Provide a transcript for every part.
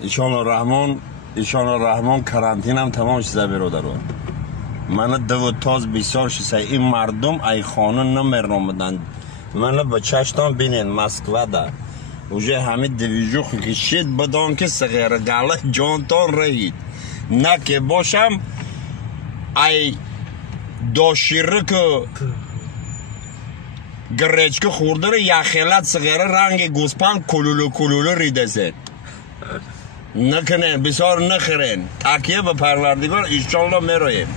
ایشان رحمان کرانتین هم تمام شده برادران. من دو تاز بسیار شده این مردم ای خانه نمیرنامدن. من با چشتان بینین مسکوه ده اوجه همه دویجو کشید بدان که صغیر گله جانتان رهید نه که باشم ای داشیره که گریچک خورده رو یخیلت صغیر رنگ گوسپند کلولو ریده زد نکنین بسیار نخرین تاکیه به پروردگار انشالله میرویم.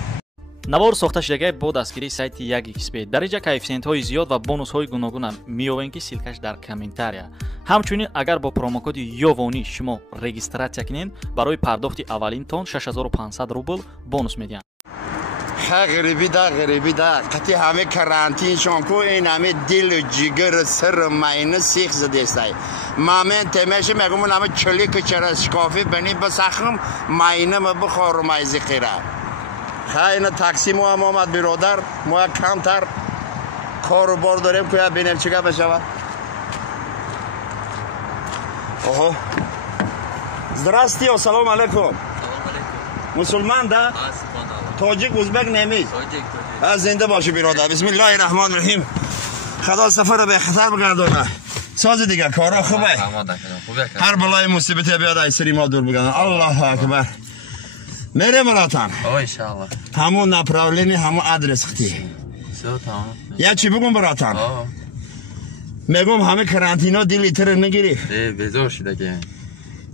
навор сохта шудагии бо дастгирии сайти 1xbet дар инҷа коэффициентҳои зиёд ва бонусҳои гуногунам меёбем ки силкаш дар комментария. ҳамчунин агар бо промокоди ёвонӣ шумо регистратсия кунед барои пардохти аввалин тон 6500 рубл бонус медиҳанд. غریبی ده قطعی همه کرانتین شان کو این همه دل و جگر سر ماینه سیخ زده استای مامن تمشه میگم همه چلی که چرا شکافی بنی بسخم ماینه ما بخور مایزی خیره خیلی تاکسی مو هم آمد برادر ما کمتر کار و بار داریم که ببینیم چیکار بشود. اوه здравствуйте السلام علیکم. مسلمان ده تاجیک ازبک نمیز از زنده باشی برادر. بسم الله الرحمن الرحیم. خدا سفر به خطر بگردونه. ساز دیگه کارا خوبه هر بلای مصیبتی بیاد ای سری ما دور بگردن. الله اکبر. میره براتان انشالله همون نپراولینی همون آدرس خطی یا چی بگم براتان میگم همه کرانتینا دیلی تر نگیری بیزار شده که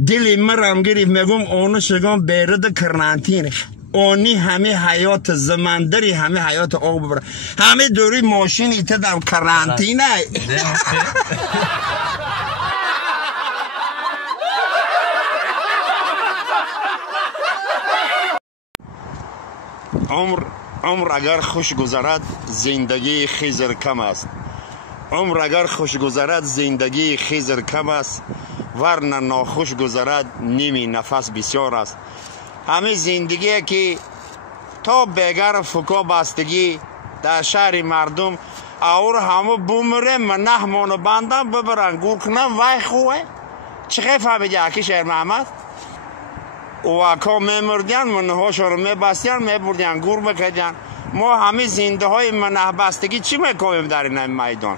دیلی مرم گریف میگم اونو شگم بیرد کرانتین اونی همه حیات زمندری همه حیات آب ببره همه دوری ماشین ایتا دم کرانتینه عمر اگر خوش گذرد زندگی خیزر کم است. عمر اگر خوش گذرد زندگی خیزر کم است ورنه ناخوش گذرد نیمی نفس بسیار است. همه زندگی که تا بگر فکا بستگی در شهر مردم اور همه بومره من نحمانو بندم ببرن گور کنم وای خوبه چه فهمیدی اکی شهر محمد و اکا میمردین منهاشو رو میبستین میبردین گور بکدین. ما همه زنده های منه بستگی چی میکنیم در این میدان.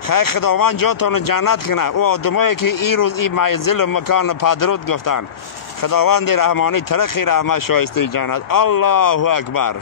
خیلی خداوند جاتون جنت کنه او آدمایی که این روز این منزل مکان پدرود گفتن خداوند رحمانی ترقی رحمت شایسته جنت. الله اکبر.